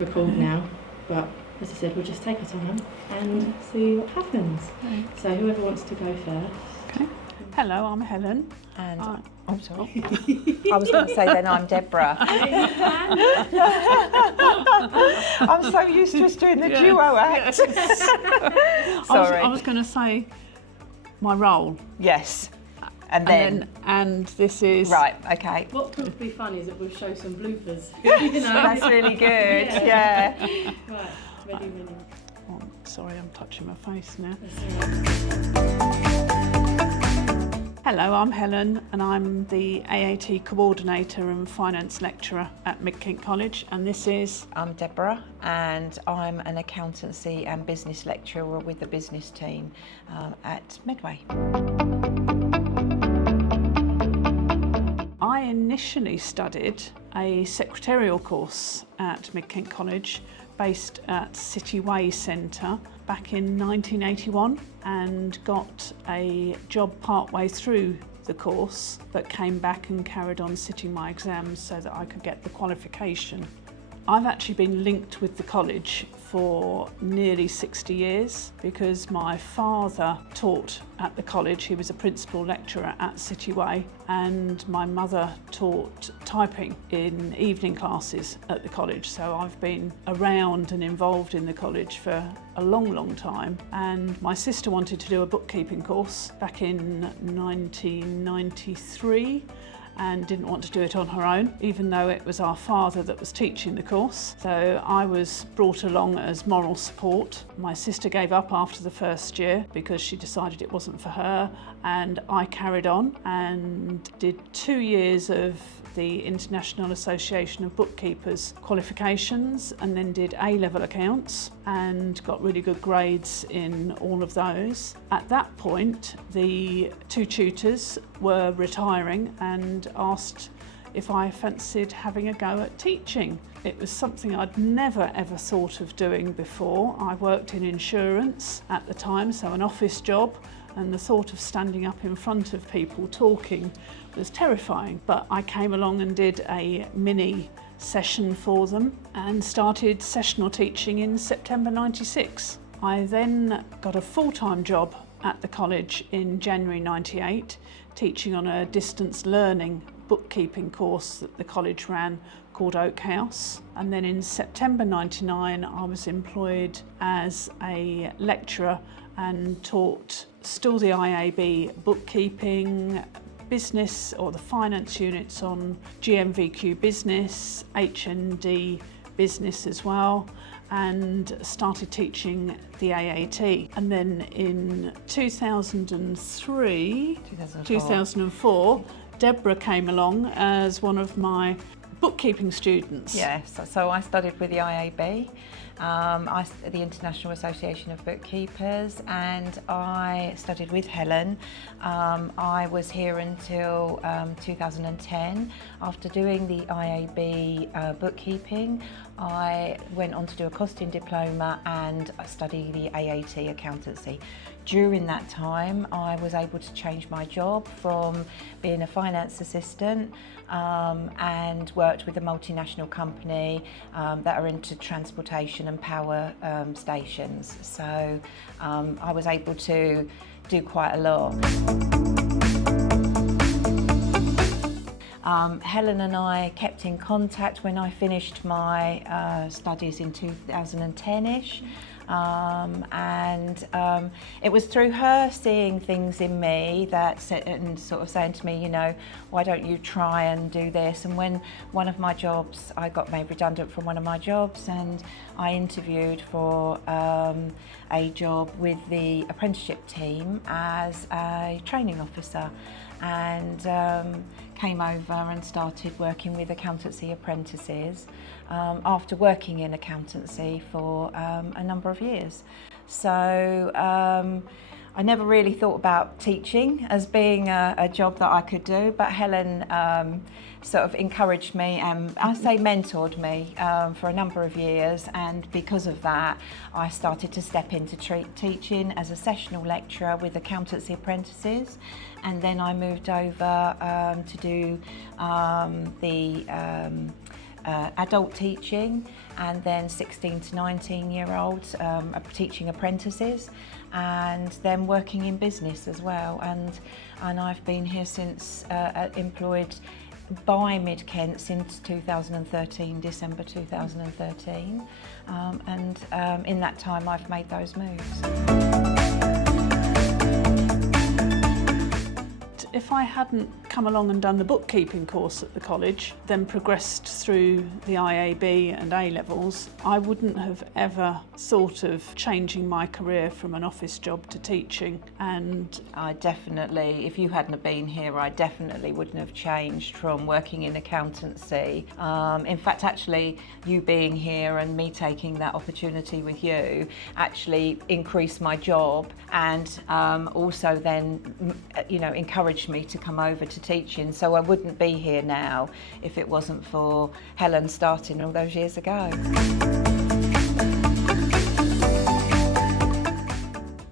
record now, but as I said, we'll just take our time and see what happens. Okay. So whoever wants to go first. Okay. Hello, I'm Helen. And I'm sorry. I was going to say then I'm Deborah. I'm so used to us doing the duo act. Sorry. I was going to say my role. Yes. And this is right. Okay. What could be fun is that we'll show some bloopers. That's really good. Yeah. Right. Ready. Oh, sorry, I'm touching my face now. Hello, I'm Helen and I'm the AAT Coordinator and Finance Lecturer at MidKent College, and this is... I'm Deborah and I'm an accountancy and business lecturer with the business team at Medway. I initially studied a secretarial course at MidKent College based at City Way Centre back in 1981 and got a job partway through the course, but came back and carried on sitting my exams so that I could get the qualification. I've actually been linked with the college for nearly 60 years because my father taught at the college. He was a principal lecturer at City Way, and my mother taught typing in evening classes at the college. So I've been around and involved in the college for a long time. And my sister wanted to do a bookkeeping course back in 1993. And didn't want to do it on her own, even though it was our father that was teaching the course. So I was brought along as moral support. My sister gave up after the first year because she decided it wasn't for her, and I carried on and did 2 years of the International Association of Bookkeepers qualifications, and then did A-level accounts and got really good grades in all of those. At that point, the 2 tutors were retiring and asked if I fancied having a go at teaching. It was something I'd never ever thought of doing before. I worked in insurance at the time, so an office job, and the thought of standing up in front of people talking was terrifying. But I came along and did a mini session for them and started sessional teaching in September '96. I then got a full-time job at the college in January '98, teaching on a distance learning bookkeeping course that the college ran called Oak House. And then in September '99 I was employed as a lecturer and taught still the IAB bookkeeping, business or the finance units on GMVQ business, HND business as well, and started teaching the AAT. And then in 2004, Deborah came along as one of my bookkeeping students. Yes, so I studied with the IAB, the International Association of Bookkeepers, and I studied with Helen. I was here until 2010. After doing the IAB bookkeeping, I went on to do a costing diploma and study the AAT accountancy. During that time, I was able to change my job from being a finance assistant and worked with a multinational company that are into transportation and power stations. So I was able to do quite a lot. Helen and I kept in contact when I finished my studies in 2010-ish. It was through her seeing things in me that sort of saying to me, you know, why don't you try and do this? And when one of my jobs, I got made redundant from one of my jobs, and I interviewed for a job with the apprenticeship team as a training officer, and came over and started working with accountancy apprentices after working in accountancy for a number of years. So I never really thought about teaching as being a job that I could do, but Helen sort of encouraged me and I say mentored me for a number of years, and because of that I started to step into teaching as a sessional lecturer with accountancy apprentices, and then I moved over to do the adult teaching, and then 16 to 19-year-olds teaching apprentices, and then working in business as well. And I've been here since employed by MidKent since 2013, December 2013, and in that time I've made those moves. If I hadn't come along and done the bookkeeping course at the college, then progressed through the IAB and A-levels, I wouldn't have ever thought of changing my career from an office job to teaching. And I definitely, if you hadn't have been here, I definitely wouldn't have changed from working in accountancy. In fact, actually, you being here and me taking that opportunity with you actually increased my job, and also then, encouraged me to come over to teaching. So I wouldn't be here now if it wasn't for Helen starting all those years ago.